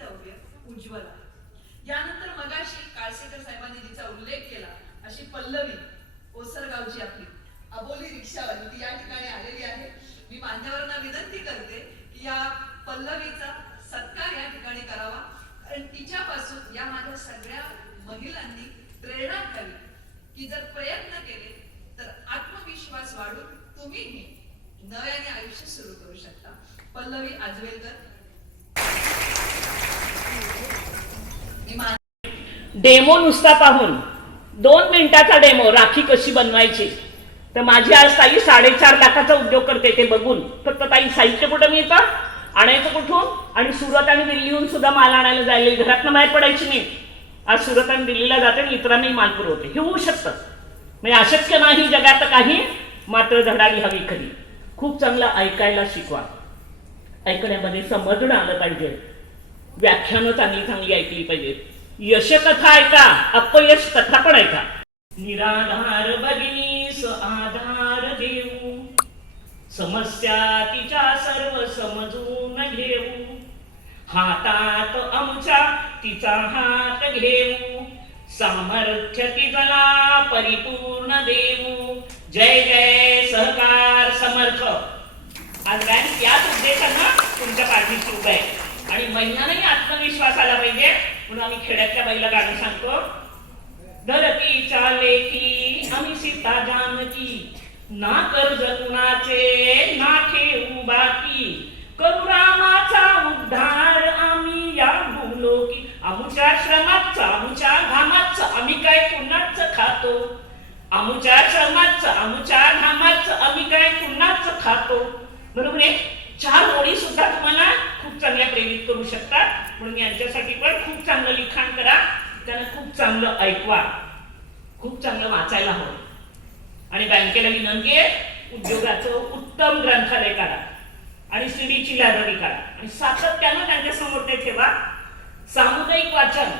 भवितव्य उज्ज्वल आहे. यानंतर मगाशी काळसेकर साहेबांनी जिचा उल्लेख केला अशी पल्लवी ओसरगावची आपली अबोली रिक्षावाली ती या ठिकाणी आलेली आहे. मी मान्यवरांना विनंती करते की या पल्लवीचा सत्कार या ठिकाणी करावा. कारण तिच्यापासून या माझ्या सगळ्या महिलांनी प्रेरणा घ्यावी. की जर प्रयत्न केले तर आत्मविश्वास वाढून तुम्हीही नव्याने आयुष्य सुरू करू शकता. पल्लवी आजवेलकर मी मान- डेमो नुसता पाहून. दोन मिनिटाचा डेमो राखी कशी बनवायची? तर माझी आज ताई साडेचार लाखाचा उद्योग करते ते बघून. फक्त ताई साहित्य कुठं मिळतं? आणायचं कुठून? आणि सुरत आणि दिल्लीहून सुद्धा माल आणायला जायला. घरातनं बाहेर पडायची नाही आज सुरत आणि दिल्लीला जाते आणि इतरांनाही माल पुरवते. हे होऊ शकतं. म्हणजे अशक्य नाही जगात काही. मात्र धडा हवी खरी. खूप चांगलं ऐकायला शिकवा. ऐकण्यामध्ये समजणं आलं पाहिजे. व्याख्यानं चांगली चांगली ऐकली पाहिजेत. यशकथा ऐका अपयश कथा पण ऐका निराधार भगिनीस आधार देऊ. समस्या तिच्या सर्व समजून घेऊ. हातात आमच्या तिचा हात घेऊ. सामर्थ्य तिला परिपूर्ण देऊ. जय जय सहकार समर्थ. आज बँक याच उद्देशानं तुमच्या पाठीशी उभं आहे. आणि महिलांनाही आत्मविश्वास आला पाहिजे. म्हणून आम्ही खेड्यातल्या बाईला गाणं सांगतो. धरती चाले की आम्ही सीता जानकी. ना कर्ज कुणाचे ना खेळू बाकी. करू रामाचा उद्धार आम्ही या बोलो की आमच्या श्रमाचं आमच्या घामाचं आम्ही काय कुणाच खातो? आमच्या श्रमाचं आमच्या घामाच आम्ही काय कुणाच खातो? बरोबर आहे? चार ओळी सुद्धा खूप चांगल्या प्रेरित करू शकतात. म्हणून यांच्यासाठी पण खूप चांगलं लिखाण करा. त्यांना खूप चांगलं ऐकवा. खूप चांगलं वाचायला हवं. आणि बँकेला विनंती आहे उद्योगाचं उत्तम ग्रंथालय काढा. आणि सीडीची लायब्ररी काढा. आणि सातत्यानं त्यांच्यासमोर ते ठेवा. सामुदायिक वाचन.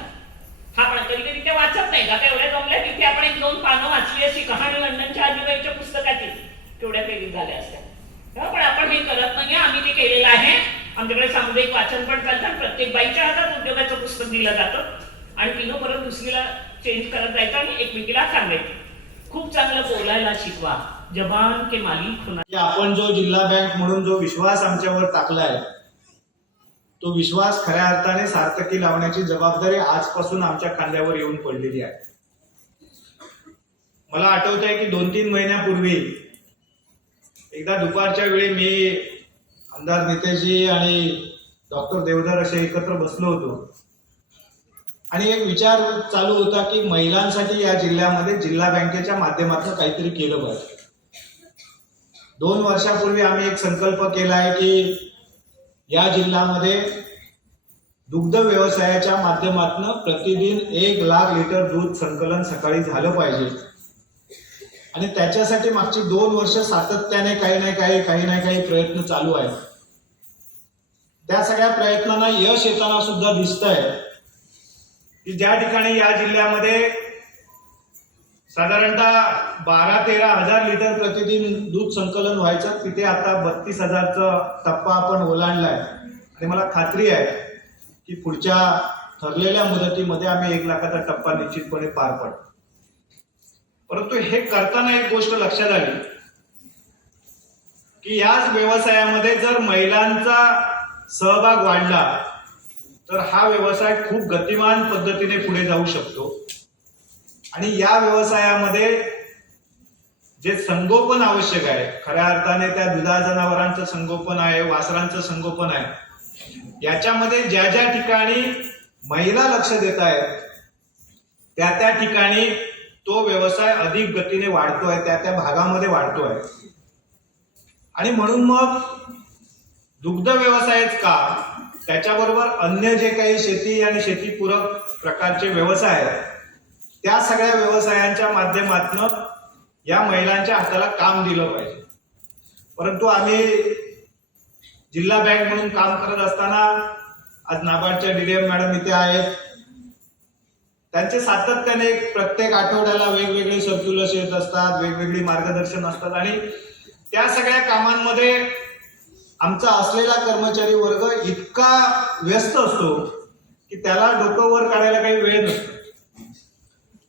हा पण कधी कधी ते वाचत नाही. का एवढ्या जमल्या तिथे आपण एक दोन पानं वाचली अशी कहाणी लंडनच्या आजीबाईच्या पुस्तकातील तेवढ्या प्रेरित झाल्या असत्या. हो, पण आपण हे करत नाही आम्ही ते केलेलं आहे. आमच्याकडे सामुदायिक वाचन पण चालतं प्रत्येक बाईच्या हातात उद्योगाचं पुस्तक दिलं जातं. आणि तिनं परत दुसरीला चेंज करत जायचं आणि एकमेकीला सांगायचं. खूप चांगलं बोलायला शिकवा. जबान के मालिक होणार. आपण जो जिल्हा बँक म्हणून जो विश्वास आमच्यावर टाकलाय तो विश्वास खऱ्या अर्थाने सार्थकी लावण्याची जबाबदारी आजपासून आमच्या खांद्यावर येऊन पडलेली आहे. मला आठवत आहे की दोन तीन महिन्यापूर्वी एकदा दुपारच्या वेळी मी आमदार नेतेजी आणि डॉक्टर देवधर असे एकत्र बसलो होतो. आणि एक विचार चालू होता की महिलांसाठी या जिल्ह्यामध्ये जिल्हा बँकेच्या माध्यमातून काहीतरी केलं पाहिजे. दोन वर्षापूर्वी आम्ही एक संकल्प केला आहे की या जिल्ह्यामध्ये दुग्ध व्यवसायाच्या माध्यमातून प्रतिदिन एक लाख लिटर दूध संकलन सकाळी झालं पाहिजे. आणि त्याच्यासाठी मागची दोन वर्ष सातत्याने काही ना काही काही ना काही प्रयत्न चालू आहेत. सगळ्या प्रयत्नांना यश येताना सुद्धा दिसत आहे की ज्या ठिकाणी या जिल्ह्यामध्ये साधारणतः बारा तेरा हजार लिटर प्रतिदिन दूध संकलन व्हायचं तिथे आता बत्तीस हजारचा टप्पा आपण ओलांडलाय. आणि मला खात्री आहे की पुढच्या ठरलेल्या मुदतीमध्ये आम्ही एक लाखाचा टप्पा निश्चितपणे पार पडतो परंतु हे करताना एक गोष्ट लक्षात आली की याच व्यवसायामध्ये जर महिलांचा सहभाग वाढला तर हा व्यवसाय खूप गतिमान पद्धतीने पुढे जाऊ शकतो. आणि या व्यवसायामध्ये जे संगोपन आवश्यक आहे खऱ्या अर्थाने त्या दुधा जनावरांचं संगोपन आहे वासरांचं संगोपन आहे याच्यामध्ये ज्या ज्या ठिकाणी महिला लक्ष देत आहेत त्या त्या ठिकाणी तो व्यवसाय अधिक गतीने वाढतोय त्या त्या भागामध्ये वाढतोय. आणि म्हणून मग दुग्ध व्यवसायच का? त्याच्याबरोबर अन्य जे काही शेती आणि शेतीपूरक प्रकारचे व्यवसाय आहेत त्या सगळ्या व्यवसायांच्या माध्यमातून या महिलांच्या हाताला काम दिलं पाहिजे. परंतु आम्ही जिल्हा बँक म्हणून काम करत असताना आज नाबार्डच्या डीडीएम मॅडम इथे आहेत. त्यांचे सातत्याने प्रत्येक आठवड्याला वेगवेगळे सर्क्युलर्स येत असतात वेगवेगळी मार्गदर्शन असतात आणि त्या सगळ्या कामांमध्ये आमचा असलेला कर्मचारी वर्ग इतका व्यस्त असतो की त्याला डोकं वर काढायला काही वेळ नसतो.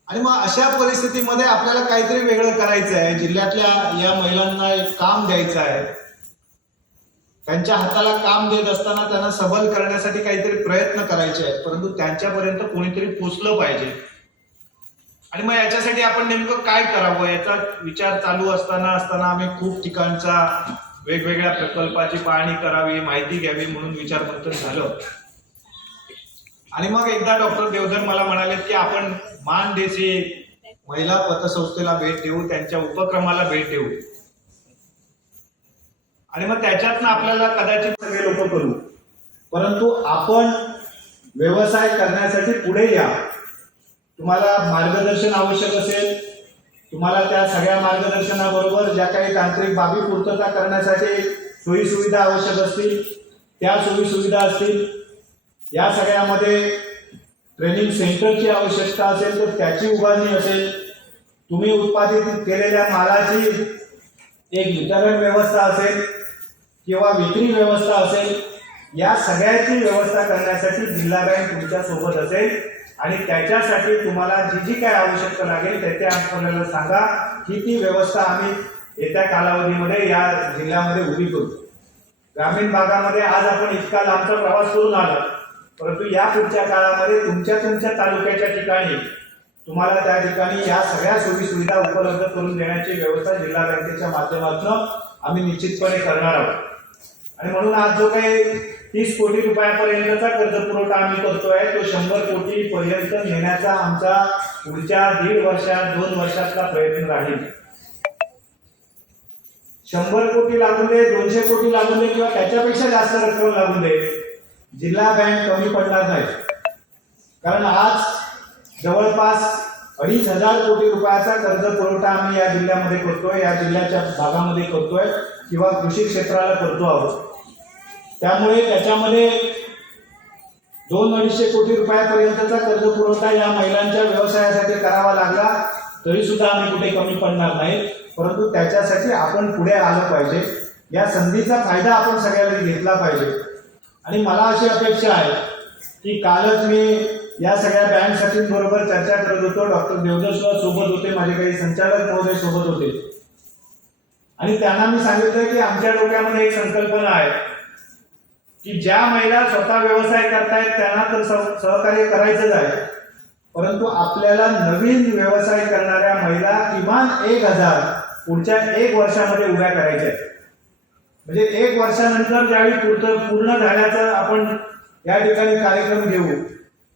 आणि मग अशा परिस्थितीमध्ये आपल्याला काहीतरी वेगळं करायचं आहे. जिल्ह्यातल्या या महिलांना एक काम द्यायचं आहे. त्यांच्या हाताला काम देत असताना त्यांना सबल करण्यासाठी काहीतरी प्रयत्न करायचे आहेत. परंतु त्यांच्यापर्यंत कोणीतरी पोचलं पाहिजे. आणि मग याच्यासाठी आपण नेमकं काय करावं? याचा विचार चालू असताना असताना आम्ही खूप ठिकाणचा वेगवेगळ्या प्रकल्पाची पाहणी करावी माहिती घ्यावी म्हणून विचारमंथन झालं. आणि मग एकदा डॉक्टर देवधर मला म्हणाले की आपण मान देशी महिला पतसंस्थेला भेट देऊ त्यांच्या उपक्रमाला भेट देऊ. आणि मग त्याच्यातनं आपल्याला कदाचित सगळे लोक करू. परंतु आपण व्यवसाय करण्यासाठी पुढे या. तुम्हाला मार्गदर्शन आवश्यक असेल तुम्हाला त्या सगळ्या मार्गदर्शनाबरोबर ज्या काही तांत्रिक बाबी पूर्तता करण्यासाठी सोयी सुविधा आवश्यक असतील त्या सोयी सुविधा असतील या सगळ्यामध्ये ट्रेनिंग सेंटरची आवश्यकता असेल तर त्याची उभारणी असेल. तुम्ही उत्पादित केलेल्या मालाची एक वितरण व्यवस्था असेल किंवा विक्री व्यवस्था असेल या सगळ्याची व्यवस्था करण्यासाठी जिल्हा बँक तुमच्यासोबत असेल. आणि त्याच्यासाठी तुम्हाला जी जी काय आवश्यकता लागेल त्याचे आपल्याला सांगा. ही ती व्यवस्था आम्ही येत्या कालावधीमध्ये या जिल्ह्यामध्ये उभी करू. ग्रामीण भागामध्ये आज आपण इतका लांबचा प्रवास करून आलो. परंतु या पुढच्या काळामध्ये तुमच्या तुमच्या तालुक्याच्या ठिकाणी तुम्हाला त्या ठिकाणी या सगळ्या सोयी सुविधा उपलब्ध करून देण्याची व्यवस्था जिल्हा बँकेच्या माध्यमातून आम्ही निश्चितपणे करणार आहोत. आणि म्हणून आज जो काही तीस कोटी रुपयापर्यंतचा कर्ज पुरवठा आम्ही करतोय. तो शंभर कोटी पर्यंत नेण्याचा आमचा पुढच्या दीड वर्षात दोन वर्षातला प्रयत्न राहील. शंभर कोटी लागून दे दोनशे कोटी लागून दे किंवा त्याच्यापेक्षा जास्त रक्कम लागून दे जिल्हा बँक कमी पडणार नाही. कारण आज जवळपास अडीच हजार कोटी रुपयाचा कर्ज पुरवठा आम्ही या जिल्ह्यामध्ये करतोय या जिल्ह्याच्या भागामध्ये करतोय किंवा कृषी क्षेत्राला करतो आहोत. त्यामुळे त्याच्यामध्ये दोन अडीचशे कोटी रुपयापर्यंतचा कर्ज पुरवठा या महिलांच्या व्यवसायासाठी करावा लागला तरी सुद्धा आम्ही कुठे कमी पडणार नाही. परंतु त्याच्यासाठी आपण पुढे आलं पाहिजे. या संधीचा फायदा आपण सगळ्यांनी घेतला पाहिजे. आणि मला अशी अपेक्षा आहे की कालच मी या सगळ्या बँक सचिनबरोबर चर्चा करत होतो. डॉक्टर देवदसुद्धा सोबत होते माझे काही संचालक महोदय सोबत होते. आणि त्यांना मी सांगितलं की आमच्या डोक्यामध्ये एक संकल्पना आहे. की ज्या महिला स्वतः व्यवसाय करतायत त्यांना तर सह- सहकार्य करायचंच आहे. परंतु आपल्याला नवीन व्यवसाय करणाऱ्या महिला किमान एक हजार पुढच्या एक वर्षामध्ये उभ्या करायच्या आहेत. म्हणजे एक वर्षानंतर ज्यावेळी पूर्ण पूर्ण झाल्याचं आपण या ठिकाणी कार्यक्रम घेऊ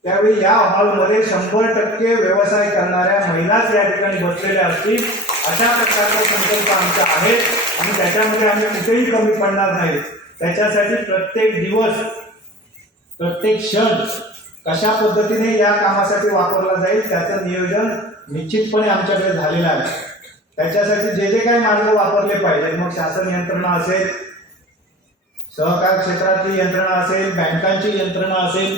त्यावेळी या हॉलमध्ये शंभर टक्के व्यवसाय करणाऱ्या महिलाच या ठिकाणी बसलेल्या असतील अशा प्रकारचा संकल्प आमचा आहे. आणि त्याच्यामध्ये आम्ही कुठेही कमी पडणार नाही. त्याच्यासाठी प्रत्येक दिवस प्रत्येक क्षण कशा पद्धतीने या कामासाठी वापरला जाईल त्याचं नियोजन निश्चितपणे आमच्याकडे झालेलं आहे. त्याच्यासाठी जे जे काही मार्ग वापरले पाहिजे मग शासन यंत्रणा असेल सहकार क्षेत्रातली यंत्रणा असेल बँकांची यंत्रणा असेल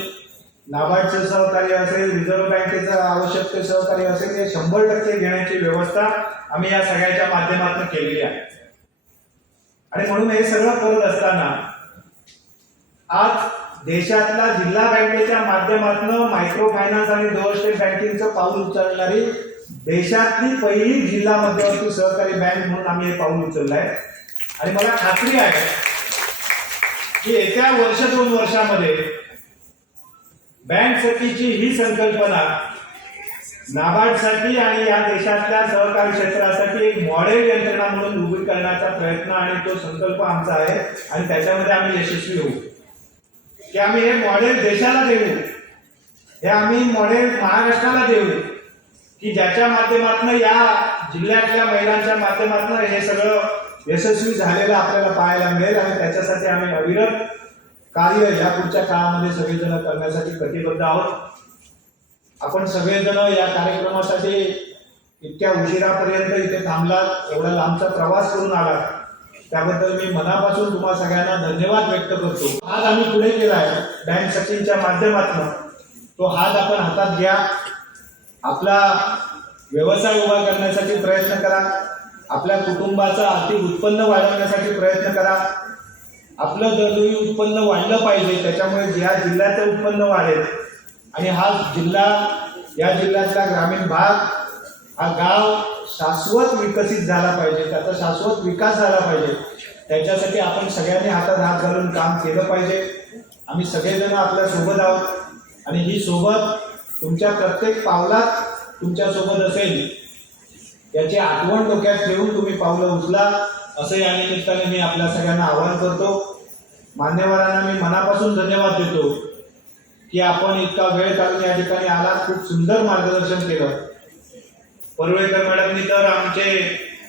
नाबार्डचं सहकार्य असेल रिझर्व्ह बँकेचं आवश्यक ते सहकार्य असेल हे शंभर टक्के घेण्याची व्यवस्था आम्ही या सगळ्याच्या माध्यमातून केलेली आहे. आणि म्हणून हे सगळं करत असताना आज देशातला जिल्हा बँकेच्या माध्यमातून मायक्रो फायनान्स आणि डोअर स्टेट बँकिंगचं पाऊल उचलणारी देशातली पहिली जिल्हा मध्यवर्ती सहकारी बँक म्हणून आम्ही हे पाऊल उचललं आहे. आणि मला खात्री आहे की येत्या वर्ष दोन वर्षामध्ये बँक सखीची ही संकल्पना नाबार्डसाठी आणि या देशातल्या सहकारी क्षेत्रासाठी एक मॉडेल यंत्रणा म्हणून उभी करण्याचा प्रयत्न आणि तो संकल्प आमचा आहे आणि त्याच्यामध्ये आम्ही यशस्वी होऊ. की आम्ही हे मॉडेल देशाला देऊ. हे आम्ही मॉडेल महाराष्ट्राला देऊ. की ज्याच्या माध्यमातून या जिल्ह्यातल्या महिलांच्या माध्यमातून हे सगळं यशस्वी झालेलं आपल्याला पाहायला मिळेल आणि त्याच्यासाठी आम्ही अविरत कार्य या पुढच्या काळामध्ये सगळेजण करण्यासाठी कटिबद्ध आहोत. आपण सगळेजण या कार्यक्रमासाठी इतक्या उशिरापर्यंत इथे थांबलात एवढा लांबचा प्रवास करून आलात. त्याबद्दल मी मनापासून तुम्हा सगळ्यांना धन्यवाद व्यक्त करतो. हात आम्ही पुढे केला आहे बँक सचिनच्या माध्यमातून. तो हात आपण हातात घ्या. आपला व्यवसाय उभा करण्यासाठी प्रयत्न करा. आपल्या कुटुंबाचं आर्थिक उत्पन्न वाढवण्यासाठी प्रयत्न करा. आपलं दरडोई उत्पन्न वाढलं पाहिजे त्याच्यामुळे ज्या जिल्ह्याचं उत्पन्न वाढेल आणि हा जिल्हा या जिल्ह्यातला ग्रामीण भाग हा गाव शाश्वत विकसित झाला पाहिजे त्याचा शाश्वत विकास झाला पाहिजे. त्याच्यासाठी आपण सगळ्यांनी हातात हात घालून काम केलं पाहिजे. आम्ही सगळेजण आपल्यासोबत आहोत. आणि ही सोबत तुमच्या प्रत्येक पावलात तुमच्यासोबत असेल याची आठवण डोक्यात ठेवून तुम्ही पावलं उचला असं या निमित्ताने मी आपल्या सगळ्यांना आवाहन करतो. मान्यवरांना मी मनापासून धन्यवाद देतो. की आपण इतका वेळ काढून या ठिकाणी आला खूप सुंदर मार्गदर्शन केलं. परवेकर मॅडमनी तर आमचे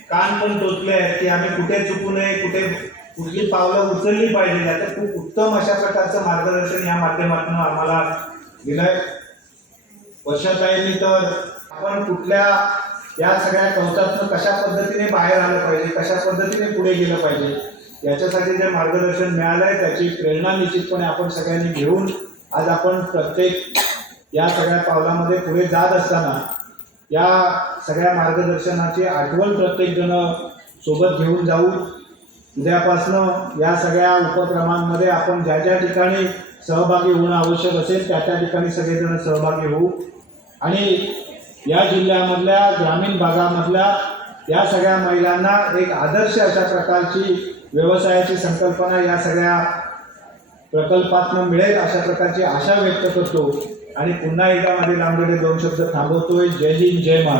कान पण टोचले आहेत की आम्ही कुठे चुकू नये कुठे कुठली पावलं उचलली पाहिजे याचं खूप उत्तम अशा प्रकारचं मार्गदर्शन या माध्यमातून आम्हाला दिलंय. वर्षाताईंनी तर आपण कुठल्या या सगळ्या कवचातून कशा पद्धतीने बाहेर आलं पाहिजे कशा पद्धतीने पुढे गेलं पाहिजे याच्यासाठी जे मार्गदर्शन मिळालंय त्याची प्रेरणा निश्चितपणे आपण सगळ्यांनी घेऊन आज आपण प्रत्येक या सगळ्या पावलामध्ये पुढे जात असताना या सगळ्या मार्गदर्शनाची आठवण प्रत्येकजण सोबत घेऊन जाऊ. उद्यापासनं या सगळ्या उपक्रमांमध्ये आपण ज्या ज्या ठिकाणी सहभागी होणं आवश्यक असेल त्या त्या ठिकाणी सगळेजण सहभागी होऊ. आणि या जिल्ह्यामधल्या ग्रामीण भागामधल्या या सगळ्या महिलांना एक आदर्श अशा प्रकारची व्यवसायाची संकल्पना या सगळ्या प्रकल्पातनं मिळेल अशा प्रकारची आशा व्यक्त करतो. आणि पुन्हा एकदा माझे लांबलेले दोन शब्द थांबवतोय. जय हिंद जय महाराज